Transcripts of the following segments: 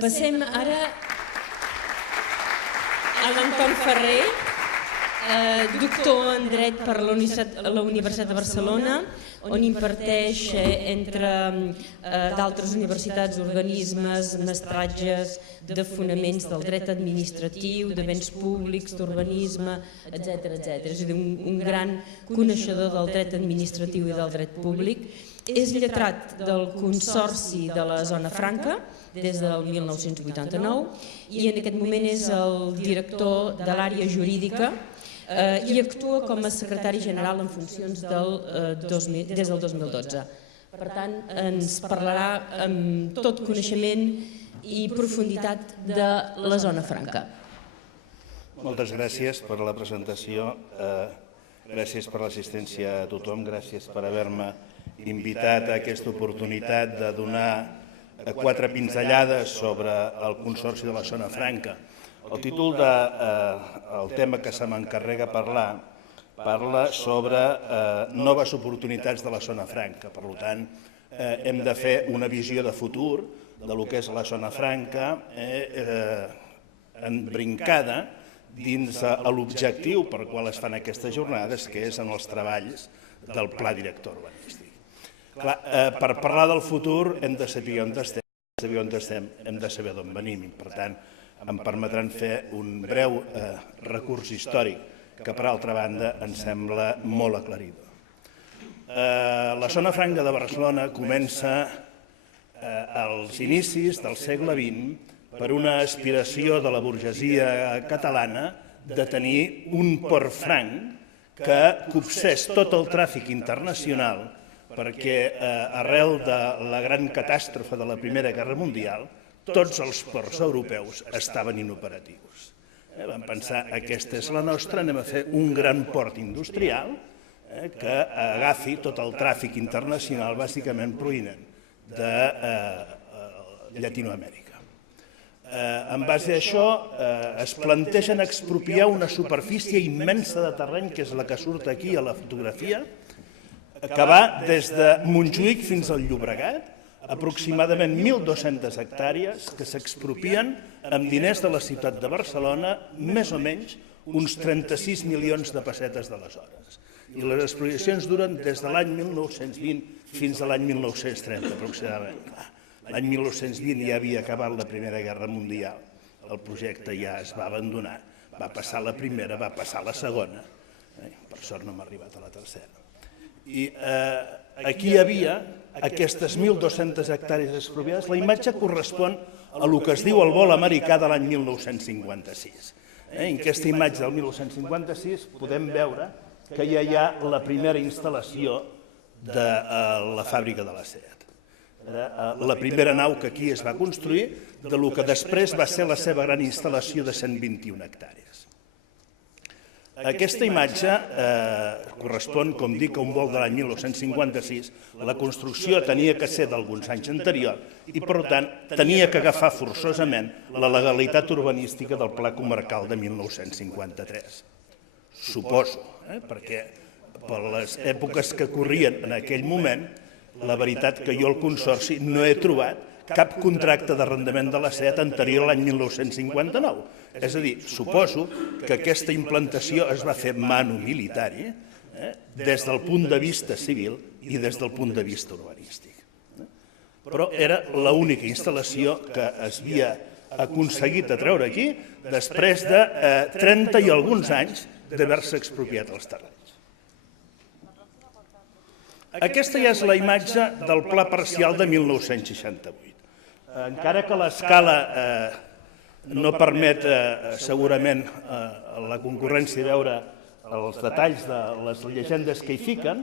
Passem ara a l'Anton Ferrer, doctor en dret per la Universitat de Barcelona, on imparteix, entre d'altres universitats, organismes, mestratges de fonaments del dret administratiu, de béns públics, d'urbanisme, etc. És a dir, un gran coneixedor del dret administratiu i del dret públic. És lletrat del Consorci de la Zona Franca des del 1989 i en aquest moment és el director de l'àrea jurídica i actua com a secretari general en funcions des del 2012. Per tant, ens parlarà amb tot coneixement i profunditat de la Zona Franca. Moltes gràcies per la presentació, gràcies per l'assistència a tothom, gràcies per haver-me invitat a aquesta oportunitat de donar 4 pinzellades sobre el Consorci de la Zona Franca. El títol del tema que se m'encarrega parlar parla sobre noves oportunitats de la Zona Franca. Per tant, hem de fer una visió de futur del que és la Zona Franca embrincada dins l'objectiu per qual es fan aquestes jornades, que és en els treballs del Pla Director Urbanístic. Per parlar del futur hem de saber on estem, hem de saber d'on venim. Per tant, em permetran fer un breu recurs històric que, per altra banda, em sembla molt aclaridor. La Zona Franca de Barcelona comença als inicis del segle XX per una aspiració de la burgesia catalana de tenir un port franc que copsés tot el tràfic internacional, perquè arrel de la gran catàstrofe de la Primera Guerra Mundial tots els ports europeus estaven inoperatius. Vam pensar, aquesta és la nostra, anem a fer un gran port industrial que agafi tot el tràfic internacional, bàsicament provinent de Llatinoamèrica. En base a això es plantegen expropiar una superfície immensa de terreny, que és la que surt aquí a la fotografia, que va des de Montjuïc fins al Llobregat, aproximadament 1.200 hectàrees que s'expropien amb diners de la ciutat de Barcelona, més o menys uns 36 milions de pessetes d'aleshores. I les expropiacions duren des de l'any 1920 fins a l'any 1930, aproximadament. L'any 1920 ja havia acabat la Primera Guerra Mundial, el projecte ja es va abandonar, va passar la primera, va passar la segona, per sort no m'ha arribat a la tercera. I aquí hi havia aquestes 1.200 hectàrees expropiades. La imatge correspon a el que es diu el vol americà de l'any 1956. En aquesta imatge del 1956 podem veure que ja hi ha la primera instal·lació de la fàbrica de la SEAT. La primera nau que aquí es va construir, del que després va ser la seva gran instal·lació de 121 hectàrees. Aquesta imatge correspon, com dic, a un vol de l'any 1956. La construcció tenia que ser d'alguns anys anterior i, per tant, tenia que agafar forçosament la legalitat urbanística del Pla Comarcal de 1953. Suposo, perquè per les èpoques que corrien en aquell moment, la veritat que jo al Consorci no he trobat cap contracte d'arrendament de la SEAT anterior a l'any 1959. És a dir, suposo que aquesta implantació es va fer manu militari des del punt de vista civil i des del punt de vista urbanístic. Però era l'única instal·lació que es havia aconseguit de treure aquí després de 30 i alguns anys d'haver-se expropiat els terrenys. Aquesta ja és la imatge del Pla Parcial de 1968. Encara que l'escala no permet segurament a la concurrència veure els detalls de les llegendes que hi fiquen,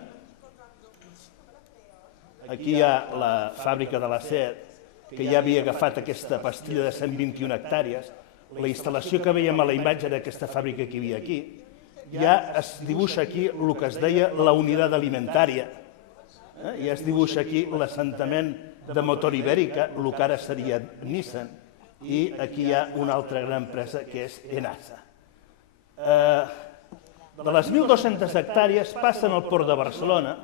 aquí hi ha la fàbrica de la SEAT, que ja havia agafat aquesta pastilla de 121 hectàrees. La instal·lació que veiem a la imatge d'aquesta fàbrica que hi havia aquí, ja es dibuixa aquí el que es deia la unitat alimentària, ja es dibuixa aquí l'assentament de motor ibèrica, el que ara seria Nissan, i aquí hi ha una altra gran empresa que és Enasa. De les 1.200 hectàrees passen al port de Barcelona,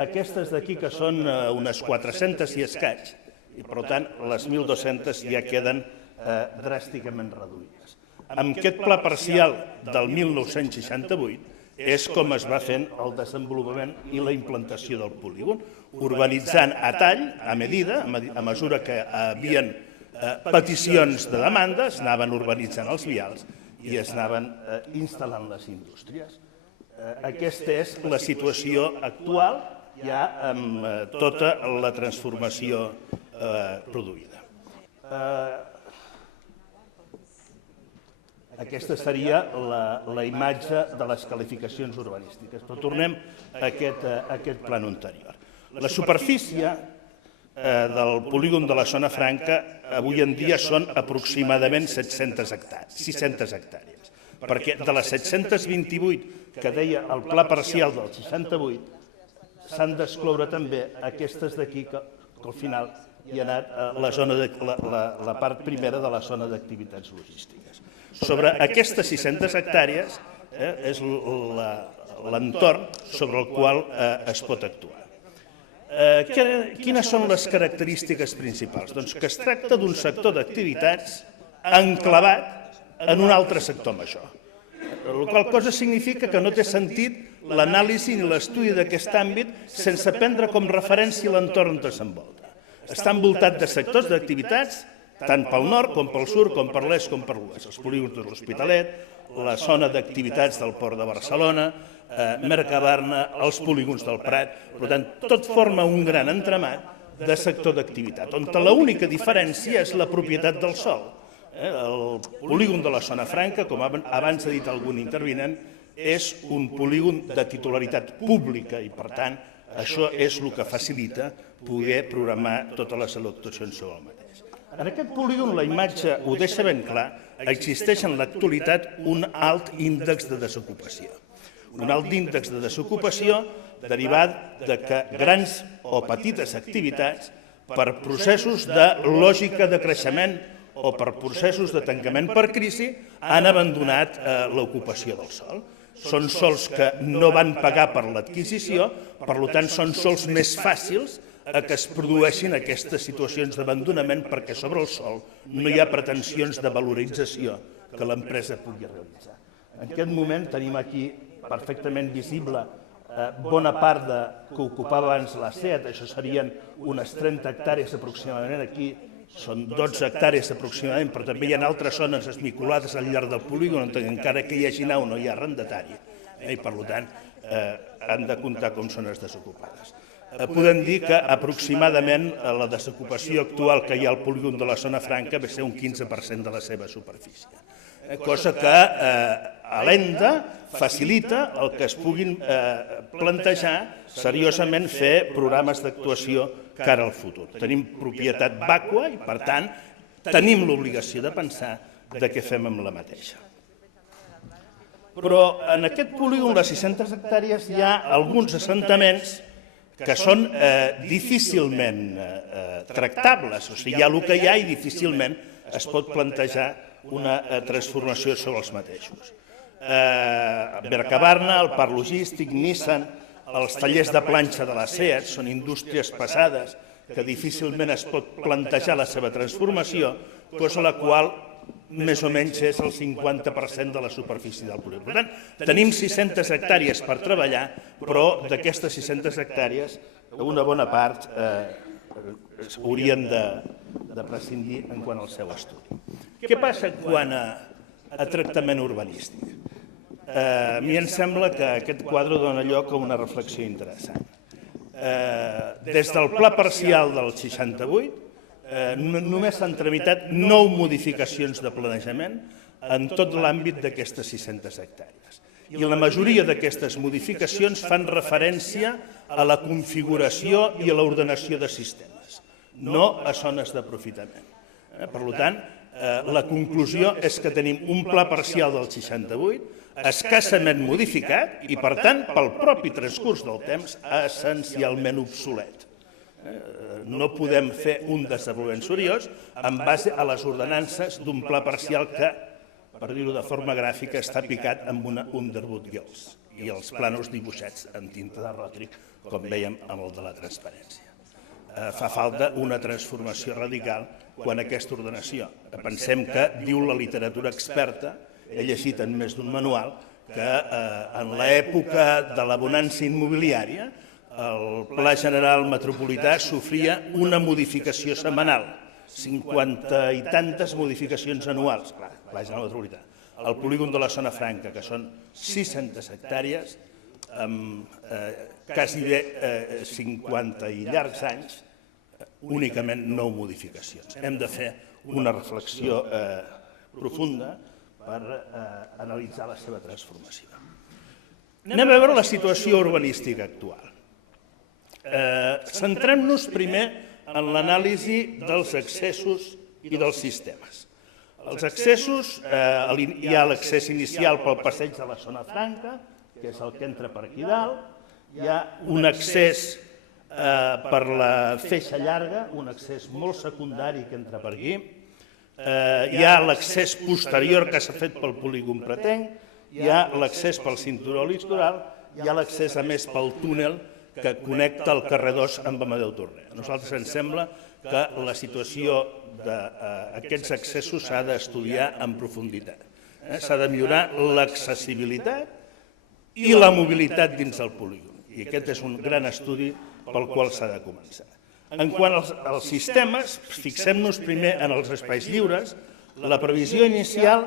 aquestes d'aquí que són unes 400 i escaig, i per tant les 1.200 ja queden dràsticament reduïdes. Amb aquest pla parcial del 1968 és com es va fent el desenvolupament i la implantació del polígon, urbanitzant a tall, a medida, a mesura que hi havia peticions de demandes, anaven urbanitzant els vials i es anaven instal·lant les indústries. Aquesta és la situació actual, ja amb tota la transformació produïda. Aquesta seria la imatge de les qualificacions urbanístiques. Però tornem a aquest plànol anterior. La superfície del polígon de la Zona Franca avui en dia són aproximadament 600 hectàrees. Perquè de les 728 que deia el pla parcial del 68 s'han d'excloure també aquestes d'aquí que al final hi ha anat la part primera de la zona d'activitats logístiques. Sobre aquestes 600 hectàrees és l'entorn sobre el qual es pot actuar. Quines són les característiques principals? Doncs que es tracta d'un sector d'activitats enclavat en un altre sector major. La qual cosa significa que no té sentit l'anàlisi ni l'estudi d'aquest àmbit sense prendre com referència l'entorn on desenvolta. Està envoltat de sectors d'activitats tant pel nord com pel sud, com per l'est com per l'oest. Els polígons de l'Hospitalet, la zona d'activitats del Port de Barcelona, Mercabarna, els polígons del Prat. Per tant, tot forma un gran entramat de sector d'activitat, on l'única diferència és la propietat del sòl. El polígon de la Zona Franca, com abans ha dit algun intervinent, és un polígon de titularitat pública i, per tant, això és el que facilita poder programar totes les actuacions sobre el mateix. En aquest polígon la imatge ho deixa ben clar, existeix en l'actualitat un alt índex de desocupació. Un alt índex de desocupació derivat de que grans o petites activitats per processos de lògica de creixement o per processos de tancament per crisi han abandonat l'ocupació del sòl. Són sòls que no van pagar per l'adquisició, per tant són sòls més fàcils que es produeixin aquestes situacions d'abandonament perquè sobre el sòl no hi ha pretensions de valorització que l'empresa pugui realitzar. En aquest moment tenim aquí perfectament visible bona part que ocupava abans la SEAT, això serien unes 30 hectàrees aproximadament, aquí són 12 hectàrees aproximadament, però també hi ha altres zones esmicolades al llarg del polígon on encara que hi hagi nau no hi ha arrendatari i per tant han de comptar com zones desocupades. Podem dir que aproximadament la desocupació actual que hi ha al polígon de la Zona Franca va ser un 15% de la seva superfície, cosa que alenta, facilita el que es puguin plantejar seriosament fer programes d'actuació cara al futur. Tenim propietat vàcua i, per tant, tenim l'obligació de pensar de què fem amb la mateixa. Però en aquest polígon, les 600 hectàrees, hi ha alguns assentaments que són difícilment tractables, o sigui, hi ha el que hi ha i difícilment es pot plantejar una transformació sobre els mateixos. Mercabarna, el parc logístic, Nissan, els tallers de planxa de la SEAT són indústries passades que difícilment es pot plantejar la seva transformació, cosa la qual més o menys és el 50% de la superfície del polígon. Per tant, tenim 600 hectàrees per treballar, però d'aquestes 600 hectàrees, una bona part haurien de prescindir en quant al seu estudi. Què passa quant a tractament urbanístic? A mi em sembla que aquest quadre dona lloc a una reflexió interessant. Des del pla parcial del 68, només s'han tramitat 9 modificacions de planejament en tot l'àmbit d'aquestes 600 hectàrees. I la majoria d'aquestes modificacions fan referència a la configuració i a l'ordenació de sistemes, no a zones d'aprofitament. Per tant, la conclusió és que tenim un pla parcial del 68 escassament modificat i, per tant, pel propi transcurs del temps, essencialment obsolet. No podem fer un desenvolupament seriós en base a les ordenances d'un pla parcial que, per dir-ho de forma gràfica, està picat amb una Underwood Girls i els plànols dibuixats en tinta de ròtric, com vèiem amb el de la transparència. fa falta una transformació radical quan aquesta ordenació. Pensem que, diu la literatura experta, he llegit en més d'un manual, que en l'època de la bonança immobiliària el Pla General Metropolità sofria una modificació setmanal, 50 i tantes modificacions anuals, Pla General Metropolità. El polígon de la Zona Franca, que són 600 hectàrees, amb quasi bé 50 i llargs anys, únicament 9 modificacions. Hem de fer una reflexió profunda per analitzar la seva transformació. Anem a veure la situació urbanística actual. Centrem-nos primer en l'anàlisi dels accessos i dels sistemes. Els accessos, hi ha l'accés inicial pel passeig de la Zona Franca, que és el que entra per aquí dalt, hi ha un accés per la feixa llarga, un accés molt secundari que entra per aquí, hi ha l'accés posterior que s'ha fet pel polígon Pretenc, hi ha l'accés pel cinturó litoral, hi ha l'accés a més pel túnel que connecta el carrer 2 amb Amadeu Torner. A nosaltres ens sembla que la situació d'aquests accessos s'ha d'estudiar en profunditat. S'ha de millorar l'accessibilitat i la mobilitat dins del polígon. I aquest és un gran estudi pel qual s'ha de començar. En quant als sistemes, fixem-nos primer en els espais lliures. La previsió inicial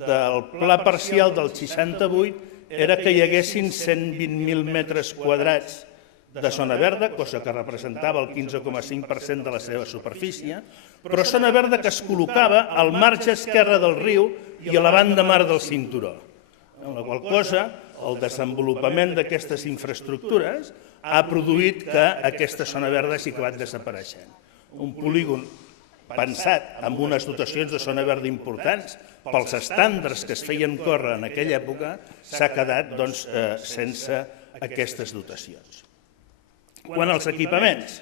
del pla parcial del 68 era que hi haguessin 120.000 metres quadrats de zona verda, cosa que representava el 15,5% de la seva superfície, però zona verda que es col·locava al marge esquerre del riu i a la banda mar del cinturó. En la qual cosa, el desenvolupament d'aquestes infraestructures ha produït que aquesta zona verda hagi acabat desapareixent. Un polígon pensat amb unes dotacions de zona verda importants, pels estàndards que es feien córrer en aquella època, s'ha quedat sense aquestes dotacions. Quant als equipaments,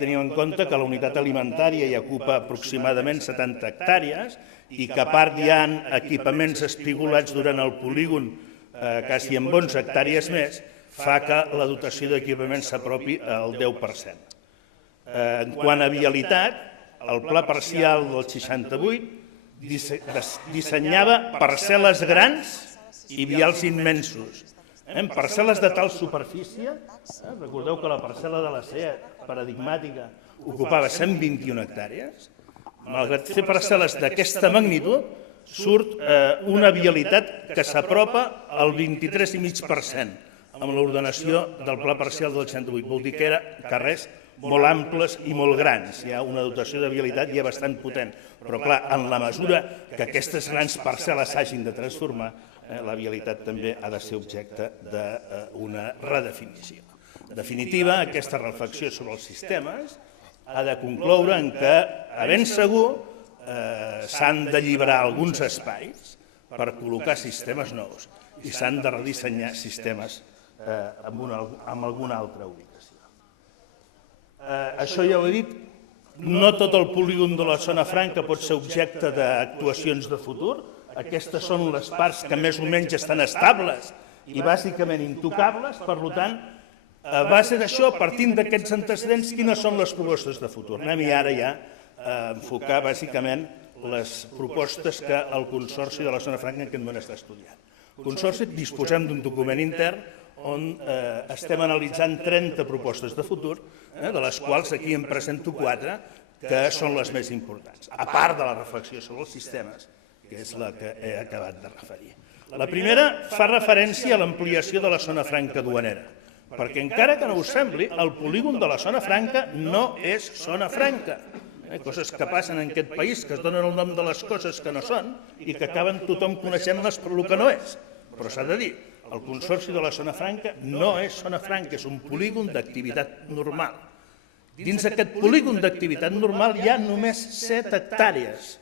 tenim en compte que la unitat alimentària hi ocupa aproximadament 70 hectàrees i que a part hi ha equipaments espigolats durant el polígon quasi en 11 hectàrees més, fa que la dotació d'equipament s'apropi al 10%. En quant a vialitat, el pla parcial del 68 dissenyava parcel·les grans i vials immensos. Parcel·les de tal superfície, recordeu que la parcel·la de la SEAT paradigmàtica ocupava 121 hectàrees, malgrat fer parcel·les d'aquesta magnitud, surt una vialitat que s'apropa al 23,5% amb l'ordenació del pla parcial del 68. Vol dir que eren carrers molt amples i molt grans. Hi ha una dotació de vialitat ja bastant potent. Però, clar, en la mesura que aquestes grans parcel·les s'hagin de transformar, la vialitat també ha de ser objecte d'una redefinició. En definitiva, aquesta reflexió sobre els sistemes ha de concloure en que, a ben segur, s'han d'alliberar alguns espais per col·locar sistemes nous i s'han de redissenyar sistemes amb alguna altra ubicació. Això ja ho he dit, no tot el polígon de la Zona Franca pot ser objecte d'actuacions de futur. Aquestes són les parts que més o menys estan estables i bàsicament intocables. Per tant, a base d'això, partint d'aquests antecedents, quines són les propostes de futur? Anem ara ja a enfocar bàsicament les propostes que el Consorci de la Zona Franca en aquest moment està estudiant. El Consorci disposem d'un document intern on estem analitzant 30 propostes de futur, de les quals aquí em presento 4, que són les més importants, a part de la reflexió sobre els sistemes, que és la que he acabat de referir. La primera fa referència a l'ampliació de la Zona Franca duanera, perquè encara que no us sembli, el polígon de la Zona Franca no és Zona Franca. Coses que passen en aquest país, que es donen el nom de les coses que no són i que acaben tothom coneixent-les per el que no és. Però s'ha de dir, el Consorci de la Zona Franca no és Zona Franca, és un polígon d'activitat normal. Dins d'aquest polígon d'activitat normal hi ha només 7 hectàrees,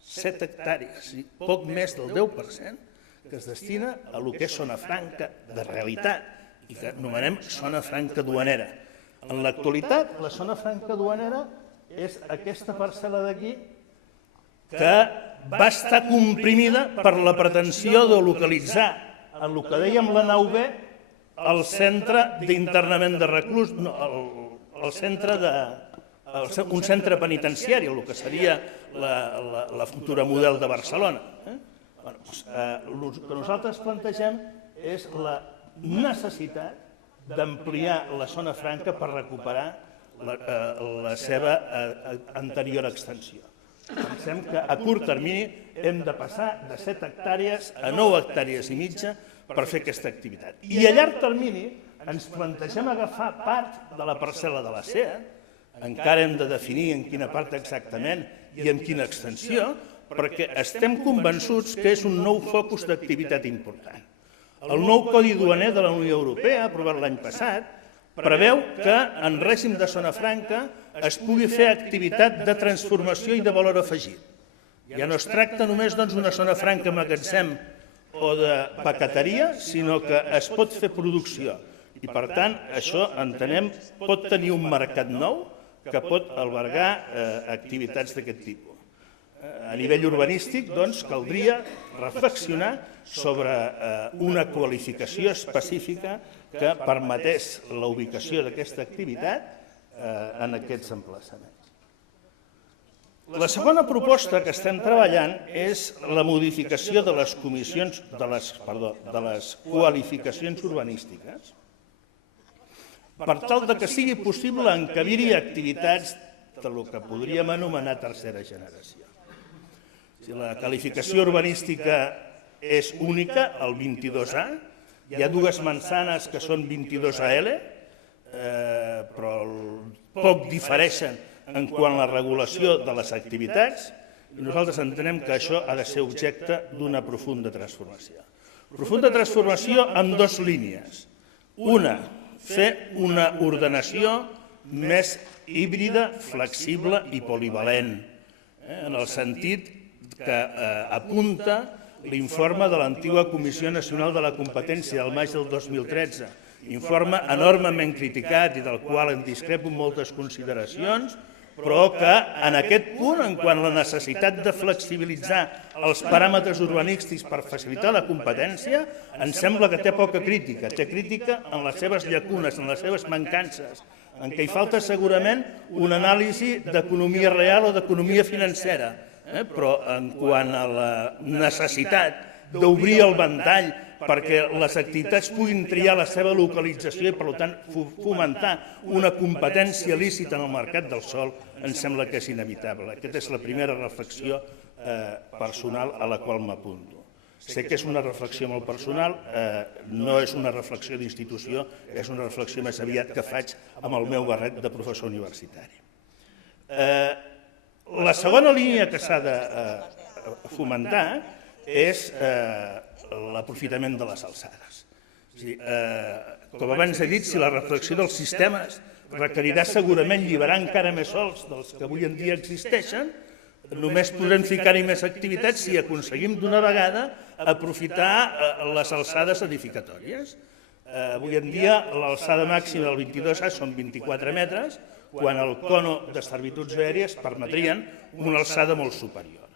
7 hectàrees, poc més del 10%, que es destina a el que és Zona Franca de realitat i que anomenem Zona Franca duanera. En l'actualitat, la Zona Franca duanera és aquesta parcel·la d'aquí que va estar comprimida per la pretensió de localitzar en el que dèiem la nau B el centre d'internament de reclús, un centre penitenciari, el que seria la futura model de Barcelona. El que nosaltres plantegem és la necessitat d'ampliar la zona franca per recuperar la seva anterior extensió. Pensem que a curt termini hem de passar de 7 hectàrees a 9 hectàrees i mitja per fer aquesta activitat. I a llarg termini ens plantegem agafar part de la parcel·la de la SEA, encara hem de definir en quina part exactament i en quina extensió, perquè estem convençuts que és un nou focus d'activitat important. El nou Codi Duaner de la Unió Europea, aprovat l'any passat, preveu que en règim de zona franca es pugui fer activitat de transformació i de valor afegit. Ja no es tracta només d'una zona franca magatzem o de paqueteria, sinó que es pot fer producció. I per tant, això, entenem, pot tenir un mercat nou que pot albergar activitats d'aquest tipus. A nivell urbanístic, doncs, caldria reflexionar sobre una qualificació específica que permetés la ubicació d'aquesta activitat en aquests emplaçaments. La segona proposta que estem treballant és la modificació de les qualificacions urbanístiques per tal que sigui possible encabir-hi activitats del que podríem anomenar tercera generació. Si la qualificació urbanística és única, el 22A, hi ha dues manzanes que són 22AL, però poc difereixen en quant a la regulació de les activitats, i nosaltres entenem que això ha de ser objecte d'una profunda transformació. Profunda transformació en dues línies. Una, fer una ordenació més híbrida, flexible i polivalent, en el sentit que apunta l'informe de l'antiga Comissió Nacional de la Competència del maig del 2013, informe enormement criticat i del qual en discrepo moltes consideracions, però que en aquest punt, en quant a la necessitat de flexibilitzar els paràmetres urbanístics per facilitar la competència, ens sembla que té poca crítica. Té crítica en les seves llacunes, en les seves mancances, en què hi falta segurament una anàlisi d'economia real o d'economia financera, però en quant a la necessitat d'obrir el ventall perquè les activitats puguin triar la seva localització i, per tant, fomentar una competència lícita en el mercat del sòl, ens sembla que és inevitable. Aquesta és la primera reflexió personal a la qual m'apunto. Sé que és una reflexió molt personal, no és una reflexió d'institució, és una reflexió més aviat que faig amb el meu barret de professor universitari. La segona línia que s'ha de fomentar és l'aprofitament de les alçades. Com abans he dit, si la reflexió dels sistemes requerirà segurament alliberar encara més sòls dels que avui en dia existeixen, només podrem ficar-hi més activitats si aconseguim d'una vegada aprofitar les alçades edificatòries. Avui en dia l'alçada màxima del 22A són 24 metres, quan el cono de servituds aèries permetrien una alçada molt superior.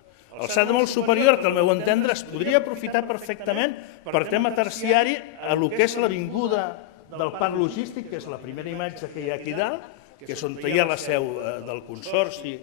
Alçada molt superior que, al meu entendre, es podria aprofitar perfectament per tema terciari a el que és l'avinguda del parc logístic, que és la primera imatge que hi ha aquí dalt, que és on hi ha la seu del Consorci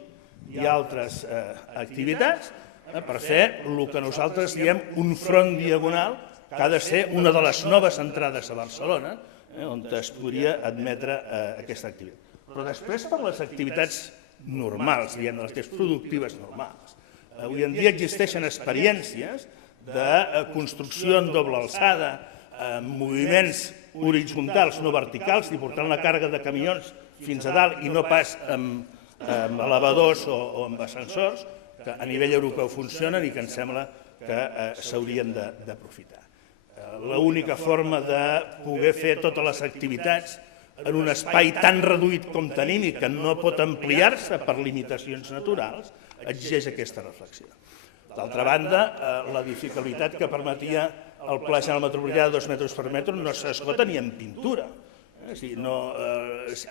i altres activitats, per fer el que nosaltres diem un front diagonal, que ha de ser una de les noves entrades a Barcelona, on es podria admetre aquesta activitat. Però després per les activitats normals, diguem, les activitats productives normals. Avui en dia existeixen experiències de construcció en doble alçada, amb moviments horitzontals, no verticals, i portant la càrrega de camions fins a dalt i no pas amb elevadors o amb ascensors, que a nivell europeu funcionen i que em sembla que s'haurien d'aprofitar. L'única forma de poder fer totes les activitats en un espai tan reduït com tenim i que no pot ampliar-se per limitacions naturals, exigeix aquesta reflexió. D'altra banda, l'edificabilitat que permetia el Pla General Metropolità de 2 metres per metre no s'esgota ni en pintura. És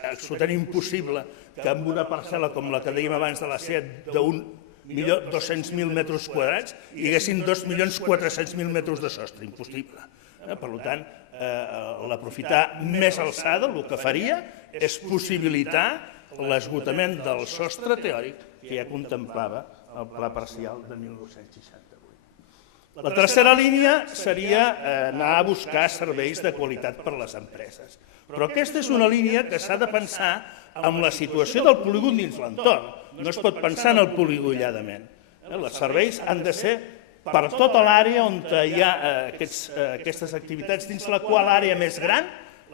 absolutament impossible que amb una parcel·la com la que dèiem abans de la SEAT d'1.200.000 metres quadrats hi haguessin 2.400.000 metres de sostre. Impossible. Per tant, l'aprofitar més alçada, el que faria és possibilitar l'esgotament del sostre teòric que ja contemplava el pla parcial de 1968. La tercera línia seria anar a buscar serveis de qualitat per a les empreses. Però aquesta és una línia que s'ha de pensar amb la situació del polígon dins l'entorn. No es pot pensar en el polígon aïlladament. Els serveis han de ser per tota l'àrea on hi ha aquestes activitats, dins la qual l'àrea més gran,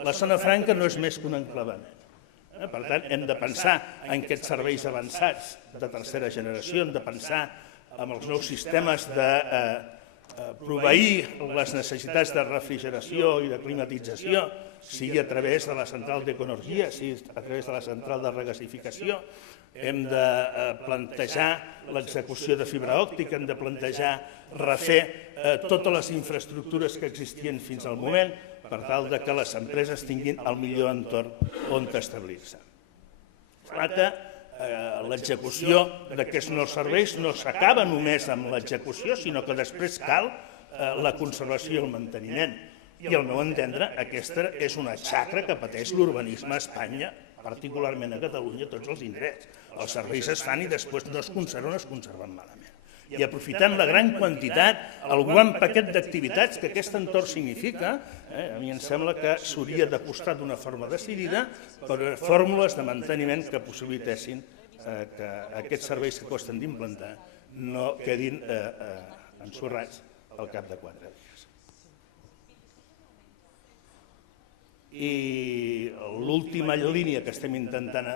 la zona franca no és més que un enclavament. Per tant, hem de pensar en aquests serveis avançats de tercera generació, hem de pensar en els nous sistemes de proveir les necessitats de refrigeració i de climatització, sigui a través de la central d'ecoenergia, sigui a través de la central de regasificació. Hem de plantejar l'execució de fibra òptica, hem de plantejar refer totes les infraestructures que existien fins al moment per tal que les empreses tinguin el millor entorn on establir-se. Clar que l'execució d'aquests nous serveis no s'acaba només amb l'execució, sinó que després cal la conservació i el manteniment. I al meu entendre, aquesta és una xacra que pateix l'urbanisme a Espanya, particularment a Catalunya, tots els indrets. Els serveis es fan i després no es conserven malament. I aprofitant la gran quantitat, el gran paquet d'activitats que aquest entorn significa, a mi em sembla que s'hauria d'apostar d'una forma decidida per fórmules de manteniment que possibilitessin que aquests serveis que costen d'implantar no quedin ensorrats al cap de 4 dies. I l'última línia que estem intentant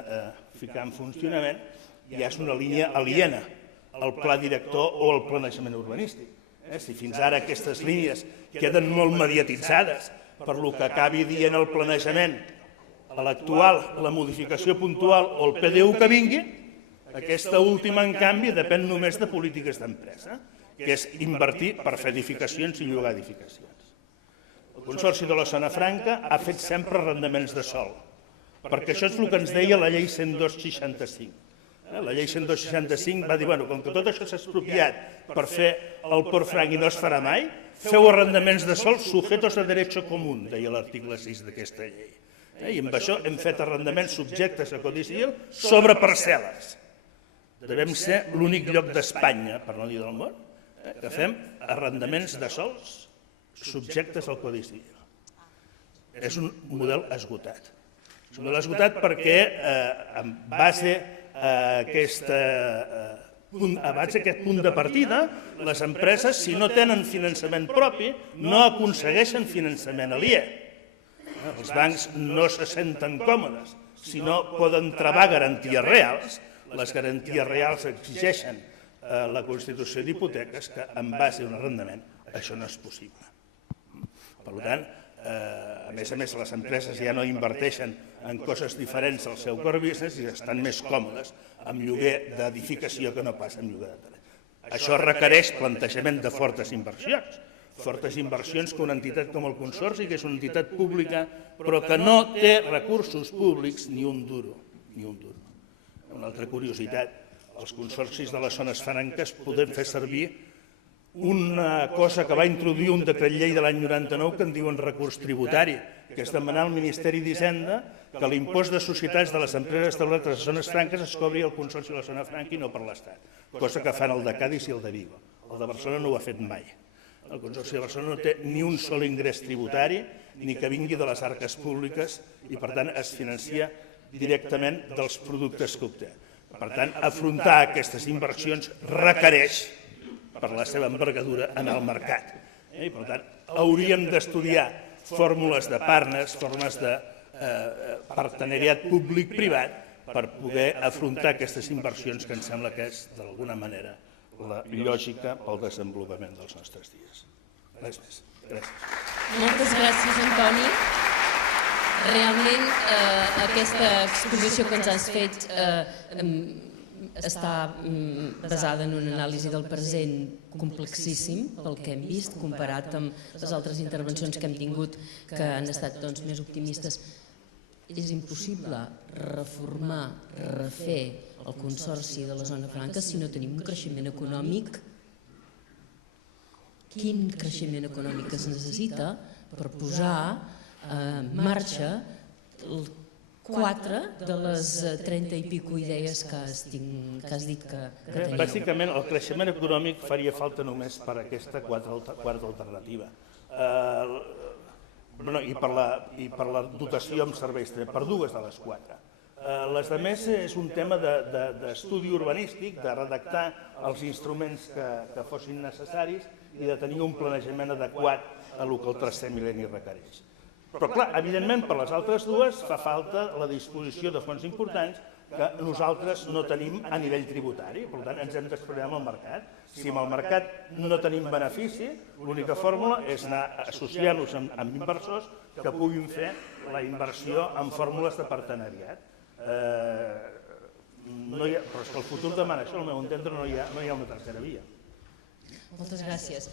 ficar en funcionament ja és una línia aliena al pla director o al planejament urbanístic. Si fins ara aquestes línies queden molt mediatitzades per lo que acabi dient el planejament, l'actual, la modificació puntual o el PDU que vingui, aquesta última, en canvi, depèn només de polítiques d'empresa, que és invertir per fer edificacions i llogar edificacions. El Consorci de la Zona Franca ha fet sempre arrendaments de sòl, perquè això és el que ens deia la llei 102/65. La llei 102/65 va dir, com que tot això s'ha expropiat per fer el Port Franc i no es farà mai, feu arrendaments de sòl sujetos a derecho común, deia l'article 6 d'aquesta llei. I amb això hem fet arrendaments subjectes a Codi Civil sobre parcel·les. Devem ser l'únic lloc d'Espanya, per no dir del món, que fem arrendaments de sòls subjectes al Codi Civil. És un model esgotat. És un model esgotat perquè en base a aquest punt de partida, les empreses, si no tenen finançament propi, no aconsegueixen finançament aliè. Els bancs no se senten còmodes si no poden travar garanties reals. Les garanties reals exigeixen la constitució d'hipoteques que, en base a un arrendament, això no és possible. Per tant, a més, les empreses ja no inverteixen en coses diferents al seu core business i estan més còmodes amb lloguer d'edificació que no pas amb lloguer de terreny. Això requereix plantejament de fortes inversions que una entitat com el Consorci, que és una entitat pública, però que no té recursos públics ni un duro. Una altra curiositat, els consorcis de les zones franques poden fer servir una cosa que va introduir un decret llei de l'any 99 que en diuen recurs tributari, que és demanar al Ministeri d'Hisenda que l'impost de societats de les empreses establertes a les zones franques es cobri al Consorci de la Zona Franca i no per l'Estat, cosa que fan el de Cádiz i el de Vigo. El de Barcelona no ho ha fet mai. El Consorci de Barcelona no té ni un sol ingrés tributari ni que vingui de les arques públiques i, per tant, es financia directament dels productes que obté. Per tant, afrontar aquestes inversions requereix, per la seva envergadura, en el mercat. I, per tant, hauríem d'estudiar fórmules de partners, fórmules de partenariat públic-privat per poder afrontar aquestes inversions que em sembla que és, d'alguna manera, la lògica pel desenvolupament dels nostres dies. Res més. Gràcies. Moltes gràcies, Antoni. Realment, aquesta exposició que ens has fet està basada en una anàlisi del present complexíssim, pel que hem vist, comparat amb les altres intervencions que hem tingut, que han estat més optimistes. És impossible reformar, refer el Consorci de la Zona Franca si no tenim un creixement econòmic. Quin creixement econòmic es necessita per posar en marxa 4 de les 30 i pico idees que has dit que teniu. Bàsicament, el creixement econòmic faria falta només per aquesta quarta alternativa. I per la dotació amb serveis, per 2 de les 4. Les de més és un tema d'estudi urbanístic, de redactar els instruments que fossin necessaris i de tenir un planejament adequat a el que el tercer mil·lenni requereix. Però clar, evidentment, per les altres 2 fa falta la disposició de fons importants que nosaltres no tenim a nivell tributari, per tant ens hem d'explorar amb el mercat. Si amb el mercat no tenim benefici, l'única fórmula és anar associant-nos amb inversors que puguin fer la inversió en fórmules de partenariat. Però és que el futur demana això, al meu entendre no hi ha una tercera via. Moltes gràcies.